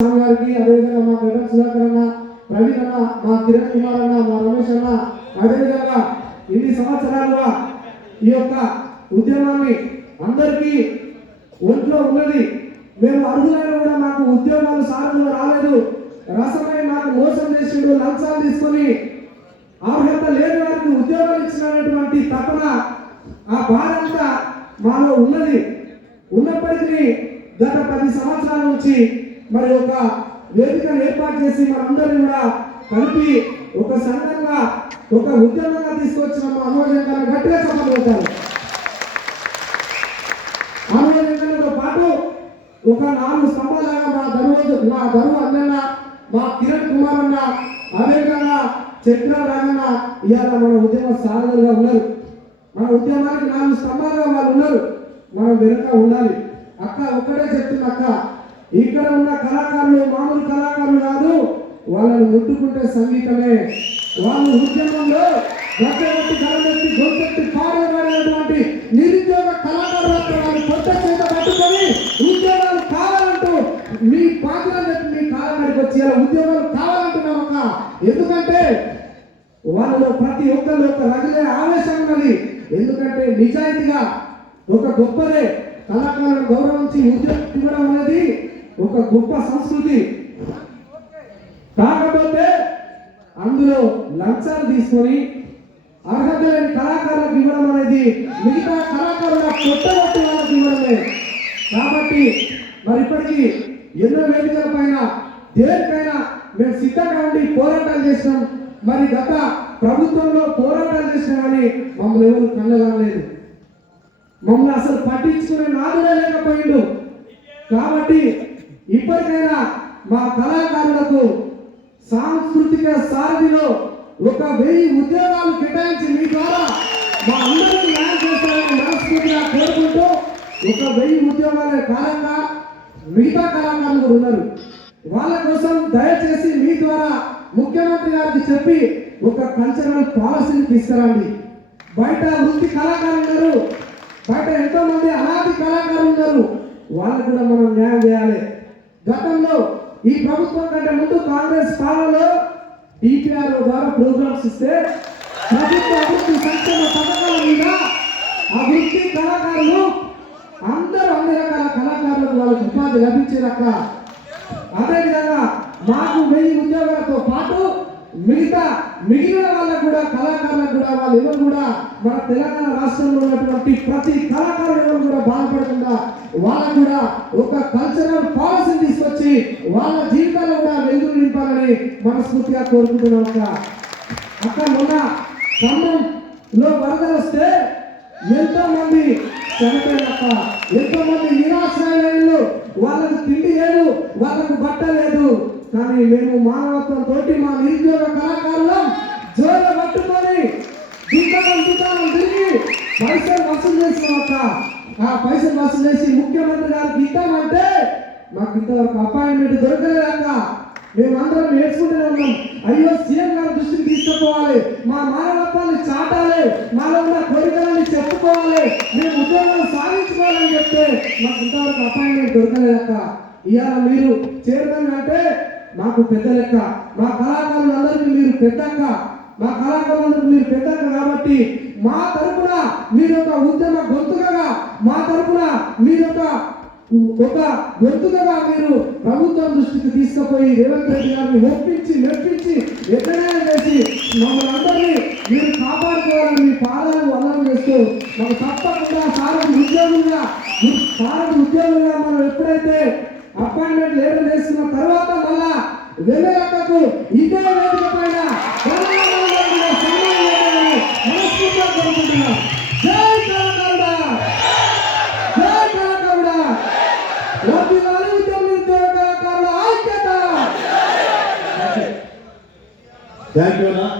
స్వామి గారికి అదేవిధంగా మా గడ్డ సుధాకర్ అన్న ప్రవీణ్ అన్న మా కిరణ్ కుమార్ అన్న మా రమేష్ అన్న అదేవిధంగా ఇన్ని సంవత్సరాలుగా ఈ యొక్క ఉద్యమాన్ని అందరికీ ఒంట్లో ఉన్నది. మేము అర్హులైన కూడా మాకు ఉద్యోగాలు సాధనలు రాలేదు. రసమై మాకు మోసం చేసిండు లంచాలు తీసుకొని అర్హత లేని వారికి ఉద్యోగాలు ఇచ్చినటువంటి తపన ఆ బాధ అంతా మాలో ఉన్నది. ఉన్నప్పటికీ గత పది సంవత్సరాల నుంచి మరి ఒక వేదికను ఏర్పాటు చేసి మనందరినీ కూడా కలిపి ఒక సంఘంగా ఒక ఉద్యమంగా తీసుకొచ్చిన మా అనుభవం గారు గట్టిగా చెప్పగలుగుతారు. అనుభవంతో పాటు ఒక నాలుగు స్తంభాలుగా మా ధర్మ మా ధర్మ అన్న మా కిరణ్ కుమార్ అన్న అదేవిధంగా చక్ర రాజన్న ఇవాళ మన ఉద్యమ సాధనలుగా ఉన్నారు. మన ఉద్యమానికి నాలుగు స్తంభాలుగా వాళ్ళు ఉన్నారు. మనం వెనుక ఉండాలి. అక్క ఒక్కడే చెప్తున్న అక్క ఇక్కడ ఉన్న కళాకారులు మామూలు కళాకారులు కాదు వాళ్ళని ముట్టుకుంటే సంగీతమే. వాళ్ళు ఉద్యమంలో గట్టెట్టి కలబెట్టి గొంతెత్తి పాడబడినటువంటి నిరుద్యోగ కళాకారులు వాళ్ళు కొత్త చేత పట్టుకొని ఉద్యోగాలు కావాలంటూ మీ పాత్రలు మీ కాలానికి వచ్చి ఉద్యోగాలు కావాలంటున్నాం అక్క. ఎందుకంటే వాళ్ళలో ప్రతి ఒక్కరి యొక్క రగిలే ఆవేశం ఉన్నది. ఎందుకంటే నిజాయితీగా ఒక గొప్పదే కళాకారులను గౌరవించి ఉద్యోగం ఇవ్వడం అనేది ఒక గొప్ప సంస్కృతి. కాకపోతే అందులో లంచాలు తీసుకొని అర్హత లేని కళాకారులకు ఇవ్వడం అనేది మిగతా కళాకారుల కొట్టగొట్టి వాళ్ళకి ఇవ్వడమే. కాబట్టి మరి ఇప్పటికీ ఎన్నో వేదికల పైన దేనికైనా మేము సిద్ధంగా ఉండి పోరాటాలు చేసినాం. మరి గత ప్రభుత్వంలో పోరాటాలు చేసినా కానీ మమ్మల్ని ఎవరు కళ్ళగాలేదు మమ్మల్ని అసలు పట్టించుకునే నాదుడే లేకపోయిండు. కాబట్టి ఇప్పటికైనా మా కళాకారులకు సాంస్కృతిక సారథిలో ఒక వెయ్యి ఉద్యోగాలు కేటాయించి మీ ద్వారా మా అందరికీ న్యాయం చేస్తారని మనస్ఫూర్తిగా కోరుకుంటూ ఒక వెయ్యి ఉద్యోగాల కాలంగా మిగతా కళాకారులు కూడా ఉన్నారు. వాళ్ళ కోసం దయచేసి మీ ద్వారా ముఖ్యమంత్రి గారికి చెప్పి ఒక కల్చరల్ పాలసీని తీసుకురండి. బయట వృత్తి కళాకారులు ఉన్నారు. బయట ఎంతో మంది అనాది కళాకారులు ఉన్నారు. వాళ్ళకు కూడా మనం న్యాయం చేయాలి. గతంలో ఈ ప్రభుత్వం కంటే ముందు కాంగ్రెస్ పాలనలో డిపిఆర్ ద్వారా ప్రోగ్రామ్స్ ఇస్తే ప్రభుత్వ అభివృద్ధి సంక్షేమ పథకాల మీద అభివృద్ధి కళాకారులు అందరూ అన్ని రకాల కళాకారులకు వాళ్ళకి ఉపాధి లభించేదక్క. అదేవిధంగా మాకు వెయ్యి ఉద్యోగాలతో పాటు మిగతా మిగిలిన వాళ్ళకు కూడా కళాకారులకు కూడా వాళ్ళు ఎవరు కూడా మన తెలంగాణ రాష్ట్రంలో ఉన్నటువంటి ప్రతి కళాకారులు ఎవరు కూడా బాధపడకుండా వాళ్ళకు కూడా ఒక కల్చరల్ పాలసీ తీసుకొచ్చి వాళ్ళ జీవితాల్లో కూడా వెలుగు నింపాలని మనస్ఫూర్తిగా కోరుకుంటున్నాం అక్క. అక్కడ ఉన్న ఖమ్మంలో వరదలు వస్తే ఎంతో మంది చనిపోయినక్క ఎంతో మంది నిరాశ్రయాలు వాళ్ళకు తిండి లేదు వాళ్ళకు బట్ట లేదు. కానీ మేము మానవత్వం తోటి మా నిరుద్యోగ ఆ పైసలు వసూలేసి చేసి ముఖ్యమంత్రి గారికి ఇద్దామంటే మాకు ఇంతవరకు అపాయింట్మెంట్ దొరకలేదక్క మేమందరం నేర్చుకుంటూనే ఉన్నాం. అయ్యో సీఎం గారి దృష్టికి తీసుకుపోవాలి. మా మానవత్వాన్ని చాటాలి. మాలో ఉన్న కోరికలని చెప్పుకోవాలి. మేము ఉద్యోగాలు సాధించుకోవాలని చెప్తే మాకు ఇంతవరకు అపాయింట్మెంట్ దొరకలేదక్క ఇవాళ మీరు చేరుతాను అంటే మాకు పెద్ద లెక్క. మా కళాకారులందరికీ మీరు పెద్దక్క మా కళాకారులందరికీ మీరు పెద్దక్క కాబట్టి మా తరపున మీరు ఒక ఉద్యమ గొంతుకగా మా తరపున మీరు ఒక ఒక గొంతుకగా మీరు ప్రభుత్వం దృష్టికి తీసుకుపోయి రేవంత్ రెడ్డి గారిని ఒప్పించి మెప్పించి ఎక్కడైనా చేసి మమ్మల్ని అందరినీ మీరు కాపాడుకోవాలని మీ పాదాలు వల్లం చేస్తూ మనం తప్పకుండా సారథి ఉద్యోగంగా సారథి ఉద్యోగంగా మనం ఎప్పుడైతే అపాయింట్మెంట్ లెటర్ చేసుకున్న తర్వాత మళ్ళా వెన్నెలక్కకు ఇదే వేదిక పైన నిరుద్యోగ కళాకారుల ఐక్యత థ్యాంక్ యూ అన్న